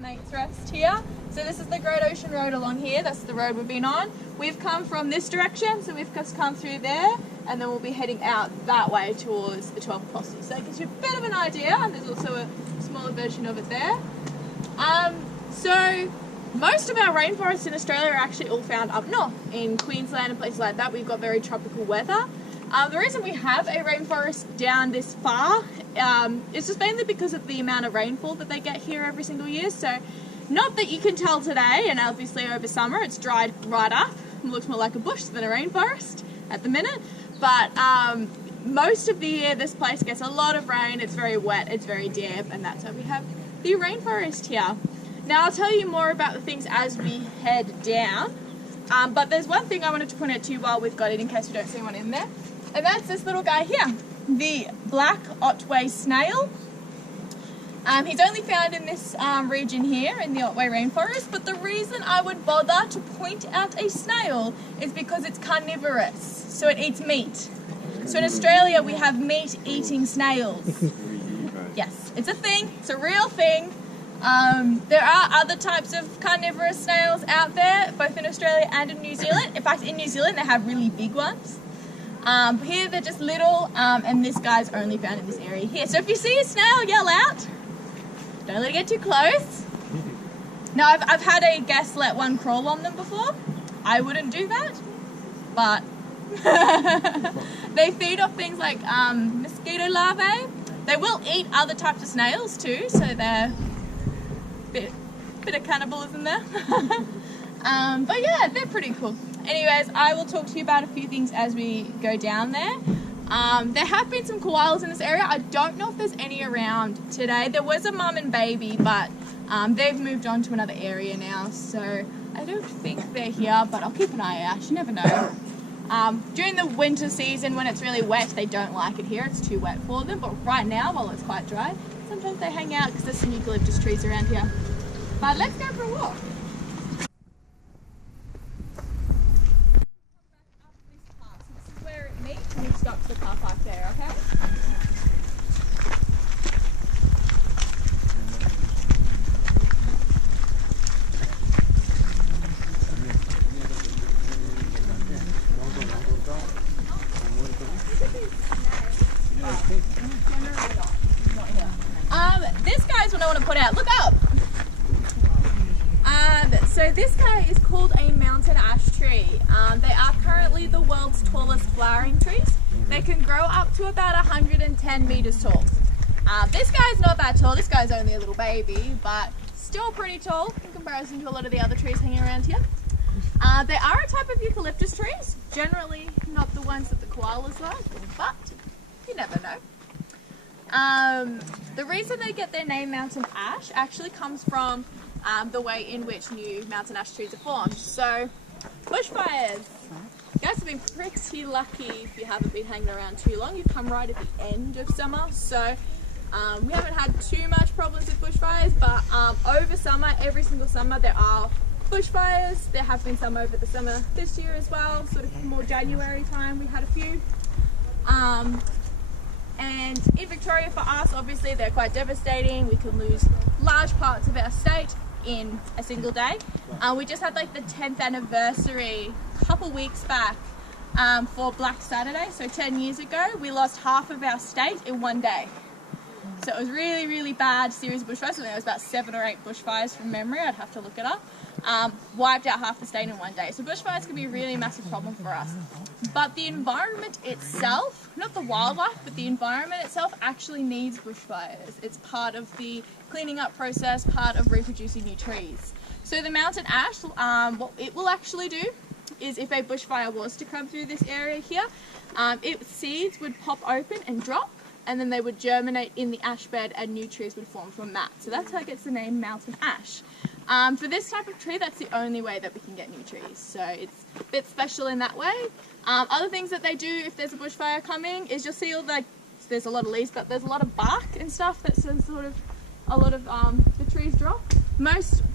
MAITS rest here. So this is the Great Ocean Road along here. That's the road we've been on. We've come from this direction, so we've just come through there, and then we'll be heading out that way towards the 12 Apostles. So that gives you a bit of an idea, and there's also a smaller version of it there. So most of our rainforests in Australia are actually all found up north, in Queensland and places like that. We've got very tropical weather. The reason we have a rainforest down this far is just mainly because of the amount of rainfall that they get here every single year. So not that you can tell today, and obviously over summer it's dried right up. It looks more like a bush than a rainforest at the minute. But most of the year this place gets a lot of rain, it's very wet, it's very damp, and that's why we have the rainforest here. Now I'll tell you more about the things as we head down, but there's one thing I wanted to point out to you while we've got it in case we don't see one in there, and that's this little guy here, the black OTWAY snail. He's only found in this region here in the Otway rainforest, but the reason I would bother to point out a snail is because it's carnivorous, so it eats meat. So in Australia we have meat-eating snails. Yes, it's a thing, it's a real thing. There are other types of carnivorous snails out there, both in Australia and in New Zealand. In fact, in New Zealand they have really big ones. Here they're just little, and this guy's only found in this area here. So if you see a snail, yell out. Don't let it get too close. Now, I've had a guest let one crawl on them before. I wouldn't do that, but they feed off things like mosquito larvae. They will eat other types of snails too, so they're bit of cannibalism there. But yeah, they're pretty cool. Anyways, I will talk to you about a few things as we go down there. There have been some koalas in this area. I don't know if there's any around today. There was a mum and baby, but they've moved on to another area now, so I don't think they're here, but I'll keep an eye out. You never know. During the winter season, when it's really wet, they don't like it here. It's too wet for them, but right now, while it's quite dry, sometimes they hang out because there's some eucalyptus trees around here. But let's go for a walk. And we've stopped the car park there, okay? This guy's what I want to put out. Look up! So this guy is called a mountain ash tree. They are currently the world's tallest flowering trees. They can grow up to about 110 meters tall. This guy's not that tall. This guy's only a little baby, but still pretty tall in comparison to a lot of the other trees hanging around here. They are a type of eucalyptus trees, generally not the ones that the koalas like, but you never know. The reason they get their name mountain ash actually comes from the way in which new mountain ash trees are formed. So, bushfires. You guys have been pretty lucky if you haven't been hanging around too long. You come right at the end of summer, so we haven't had too much problems with bushfires, but over summer, every single summer, there are bushfires. There have been some over the summer this year as well, sort of more January time, we had a few. And in Victoria for us, obviously they're quite devastating. We can lose large parts of our state in a single day. We just had like the 10th anniversary a couple weeks back for Black Saturday, so 10 years ago. We lost half of our state in one day. So it was really, really bad series of bushfires. I think there was about 7 or 8 bushfires from memory, I'd have to look it up. Wiped out half the state in one day. So bushfires can be a really massive problem for us. But the environment itself, not the wildlife, but the environment itself actually needs bushfires. It's part of the cleaning up process, part of reproducing new trees. So the mountain ash, what it will actually do is if a bushfire was to come through this area here, its seeds would pop open and drop, and then they would germinate in the ash bed and new trees would form from that. So that's how it gets the name mountain ash. For this type of tree, that's the only way that we can get new trees. So it's a bit special in that way. Other things that they do if there's a bushfire coming is you'll see all the, there's a lot of leaves, but there's a lot of bark and stuff that's sort of, a lot of the trees drop.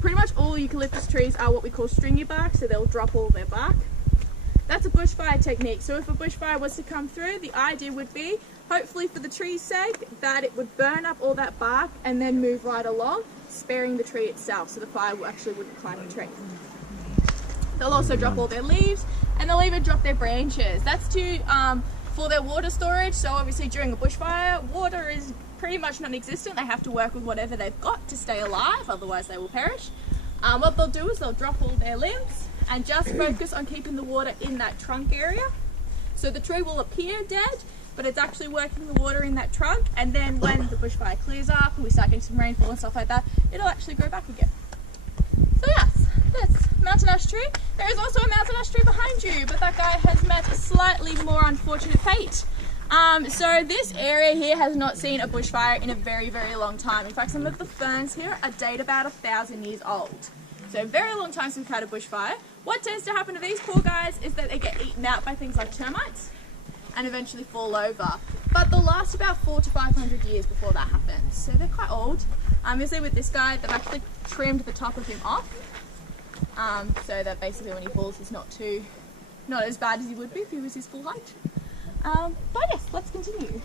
Pretty much all eucalyptus trees are what we call stringy bark, so they'll drop all their bark. That's a bushfire technique. So if a bushfire was to come through, the idea would be, hopefully for the tree's sake, that it would burn up all that bark and then move right along, sparing the tree itself, so the fire actually wouldn't climb the tree. They'll also drop all their leaves, and they'll even drop their branches. That's for their water storage. So obviously during a bushfire, water is pretty much non-existent. They have to work with whatever they've got to stay alive, otherwise they will perish. What they'll do is they'll drop all their limbs and just focus on keeping the water in that trunk area. So the tree will appear dead, but it's actually working the water in that trunk, and then when the bushfire clears up and we start getting some rainfall and stuff like that, it'll actually grow back again. So yes, that's mountain ash tree. There is also a mountain ash tree behind you, but that guy has met a slightly more unfortunate fate. So this area here has not seen a bushfire in a very, very long time. In fact, some of the ferns here are date about 1,000 years old. So a very long time since we've had a bushfire. What tends to happen to these poor guys is that they get eaten out by things like termites and eventually fall over. But they'll last about 400 to 500 years before that happens. So they're quite old. You see with this guy, they've actually trimmed the top of him off. So that basically when he falls, he's not as bad as he would be if he was his full height. But yes, let's continue.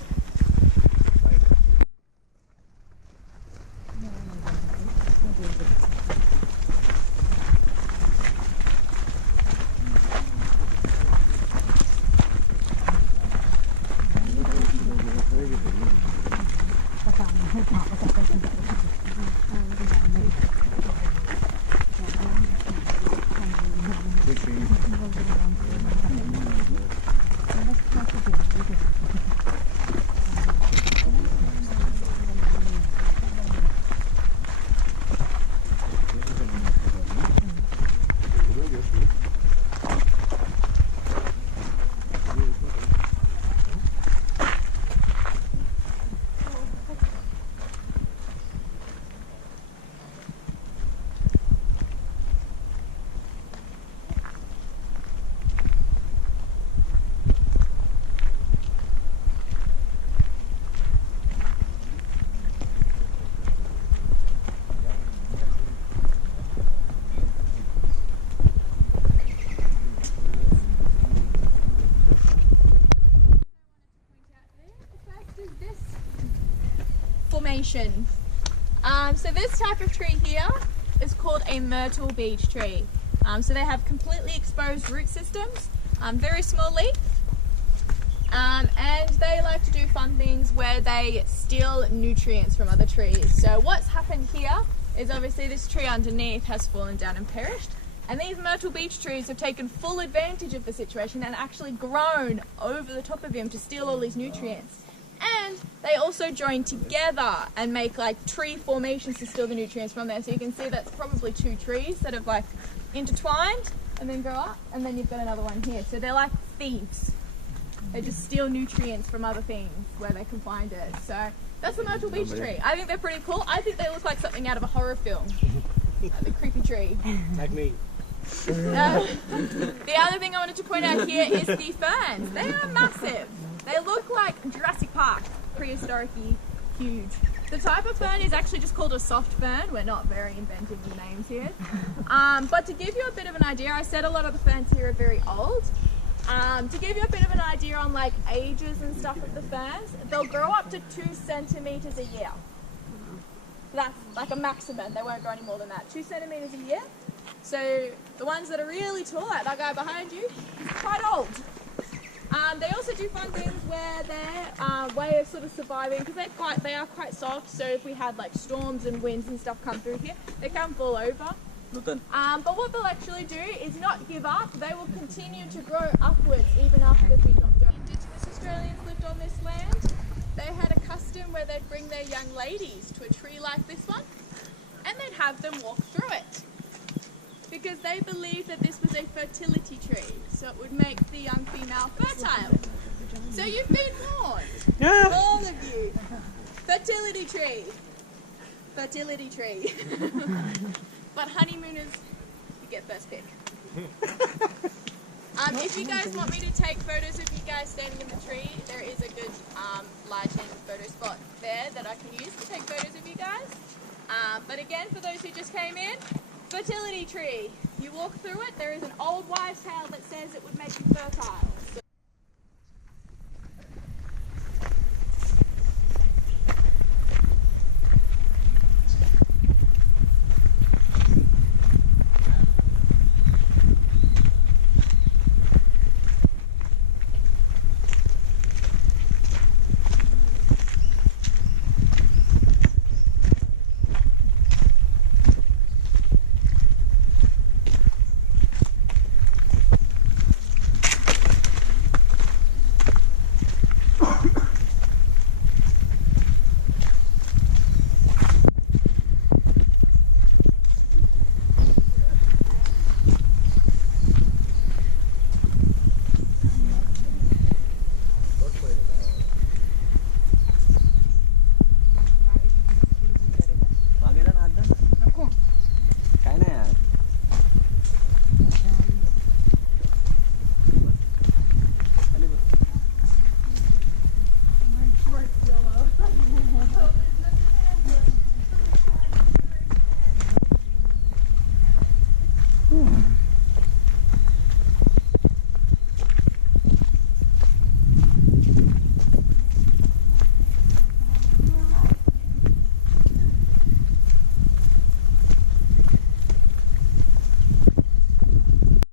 Formation. So this type of tree here is called a myrtle beech tree. So they have completely exposed root systems, very small leaf, and they like to do fun things where they steal nutrients from other trees. So what's happened here is obviously this tree underneath has fallen down and perished, and these myrtle beech trees have taken full advantage of the situation and actually grown over the top of him to steal all these nutrients. And they also join together and make like tree formations to steal the nutrients from there. So you can see that's probably two trees that have like intertwined and then go up, and then you've got another one here. So they're like thieves. They just steal nutrients from other things where they can find it. So that's the myrtle beech tree. I think they're pretty cool. I think they look like something out of a horror film. The creepy tree. Like me. The other thing I wanted to point out here is the ferns. They are massive. They look like Jurassic Park, prehistoric-y, huge. The type of fern is actually just called a soft fern. We're not very inventive with names here. But to give you a bit of an idea, I said a lot of the ferns here are very old. To give you a bit of an idea on like ages and stuff of the ferns, they'll grow up to 2 centimetres a year. That's like a maximum. They won't grow any more than that. 2 centimetres a year. So the ones that are really tall, like that guy behind you, is quite old. They also do fun things where their way of sort of surviving, because they are quite soft, so if we had like storms and winds and stuff come through here, they can fall over. But what they'll actually do is not give up. They will continue to grow upwards even after they've been knocked down. Indigenous Australians lived on this land. They had a custom where they'd bring their young ladies to a tree like this one, and they'd have them walk through it, because they believed that this was a fertility tree, so it would make the young female fertile. So you've been warned, all of you. Fertility tree. Fertility tree. But honeymooners, you get first pick. If you guys want me to take photos of you guys standing in the tree, there is a good lighting photo spot there that I can use to take photos of you guys. But again, for those who just came in, fertility tree. You walk through it, there is an old wives' tale that says it would make you fertile.